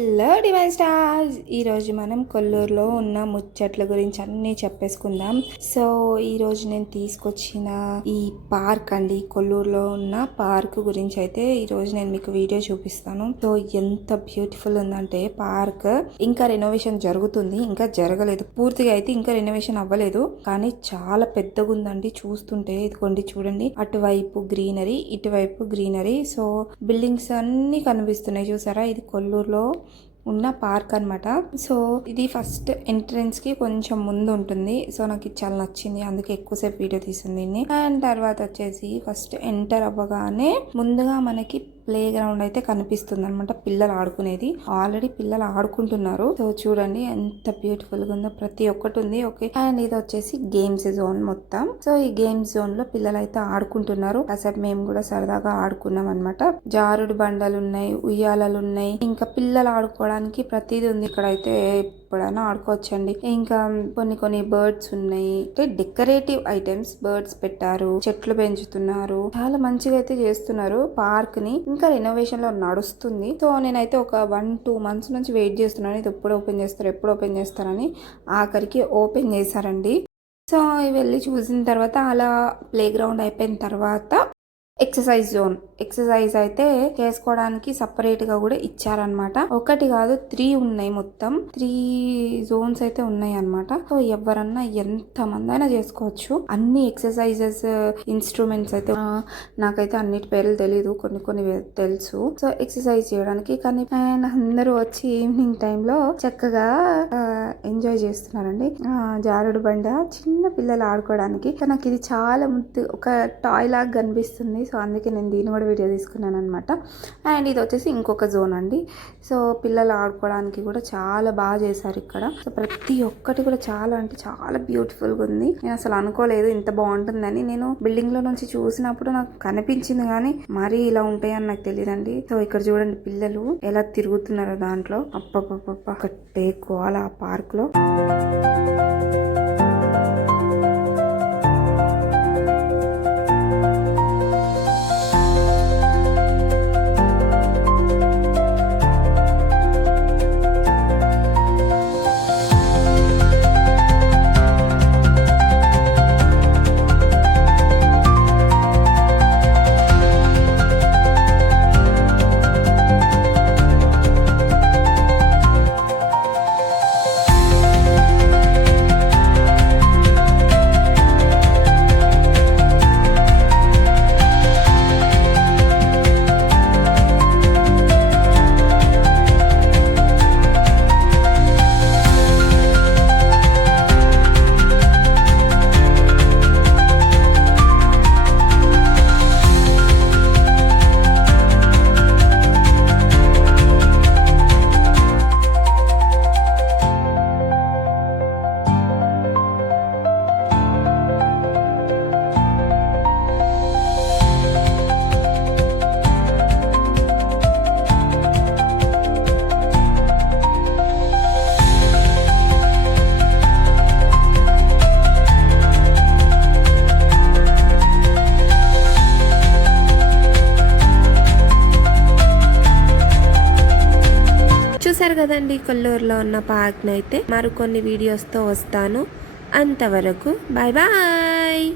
Hello divine stars, ఈరోజు మనం కొల్లూరులో ఉన్న ముచ్చట్ల గురించి అన్నీ చెప్పేసుకుందాం. సో ఈరోజు నేను తీసుకొచ్చిన ఈ పార్క్ అండి, కొల్లూరులో ఉన్న పార్క్ గురించి అయితే ఈరోజు నేను మీకు వీడియో చూపిస్తాను. సో ఎంత బ్యూటిఫుల్ ఉందంటే పార్క్ ఇంకా రెనోవేషన్ జరుగుతుంది, ఇంకా జరగలేదు పూర్తిగా అయితే, ఇంకా రెనోవేషన్ అవ్వలేదు, కానీ చాలా పెద్దగా ఉందండి. చూస్తుంటే ఇదిగోండి చూడండి, అటువైపు గ్రీనరీ ఇటువైపు గ్రీనరీ. సో బిల్డింగ్స్ అన్ని కనిపిస్తున్నాయి చూసారా, ఇది కొల్లూరులో ఉన్న పార్క్ అనమాట. సో ఇది ఫస్ట్ ఎంట్రన్స్ కి కొంచెం ముందు ఉంటుంది. సో నాకు ఇది చాలా నచ్చింది, అందుకే ఎక్కువసేపు వీడియో తీసింది దీన్ని. అండ్ తర్వాత వచ్చేసి ఫస్ట్ ఎంటర్ అవ్వగానే ముందుగా మనకి ప్లే గ్రౌండ్ అయితే కనిపిస్తుంది అనమాట, పిల్లలు ఆడుకునేది. ఆల్రెడీ పిల్లలు ఆడుకుంటున్నారు. సో చూడండి ఎంత బ్యూటిఫుల్ గా ఉందో, ప్రతి ఒక్కటి ఉంది. ఓకే, అండ్ ఇది వచ్చేసి గేమ్స్ జోన్ మొత్తం. సో ఈ గేమ్స్ జోన్ లో పిల్లలు అయితే ఆడుకుంటున్నారు. కాసేపు మేము కూడా సరదాగా ఆడుకున్నాం అనమాట. జారుడు బండలు ఉన్నాయి, ఉయ్యాలలు ఉన్నాయి, ఇంకా పిల్లలు ఆడుకోవడానికి ప్రతిదీ ఉంది ఇక్కడ అయితే. ఎప్పుడైనా ఆడుకోవచ్చండి. ఇంకా కొన్ని బర్డ్స్ ఉన్నాయి, డెకరేటివ్ ఐటమ్స్ బర్డ్స్ పెట్టారు, చెట్లు పెంచుతున్నారు, చాలా మంచిగా అయితే చేస్తున్నారు పార్క్ ని. ఇంకా రెనోవేషన్ లో నడుస్తుంది. సో నేనైతే ఒక 1-2 months నుంచి వెయిట్ చేస్తున్నాను, ఇది ఎప్పుడు ఓపెన్ చేస్తారని. ఆఖరికి ఓపెన్ చేశారండి. సో వెళ్ళి చూసిన తర్వాత అలా ప్లే గ్రౌండ్ అయిపోయిన తర్వాత ఎక్సర్సైజ్ జోన్, ఎక్సర్సైజ్ అయితే చేసుకోవడానికి సపరేట్ గా కూడా ఇచ్చారనమాట. ఒకటి కాదు 3 ఉన్నాయి, మొత్తం 3 జోన్స్ అయితే ఉన్నాయి అనమాట. సో ఎవరన్నా ఎంత మంది అయినా చేసుకోవచ్చు. అన్ని ఎక్సర్సైజెస్ ఇన్స్ట్రుమెంట్స్ అయితే నాకైతే అన్నిటి పేర్లు తెలీదు, కొన్ని తెలుసు. సో ఎక్సర్సైజ్ చేయడానికి, కానీ అందరూ వచ్చి ఈవినింగ్ టైంలో చక్కగా ఎంజాయ్ చేస్తున్నారండి. జారుడు బండ చిన్న పిల్లలు ఆడుకోవడానికి. నాకు ఇది చాలా ముద్దు, ఒక టాయ్ లాగా కనిపిస్తుంది. సో అందుకే నేను దీన్ని కూడా వీడియో తీసుకున్నాను అనమాట. అండ్ ఇది వచ్చేసి ఇంకొక జోన్ అండి. సో పిల్లలు ఆడుకోవడానికి కూడా చాలా బాగా చేశారు ఇక్కడ. సో ప్రతి ఒక్కటి కూడా చాలా అంటే చాలా బ్యూటిఫుల్గా ఉంది. నేను అసలు అనుకోలేదు ఇంత బాగుంటుందని. నేను బిల్డింగ్ లో నుంచి చూసినప్పుడు నాకు కనిపించింది, కానీ మరీ ఇలా ఉంటాయని నాకు తెలియదండి. సో ఇక్కడ చూడండి పిల్లలు ఎలా తిరుగుతున్నారో దాంట్లో. అప్పపప్ప ఒకటే గోల ఆ పార్క్ లో. చూసారు కదండి, కొల్లూరులో ఉన్న పార్క్ని అయితే మరికొన్ని వీడియోస్తో వస్తాను. అంతవరకు బాయ్ బాయ్.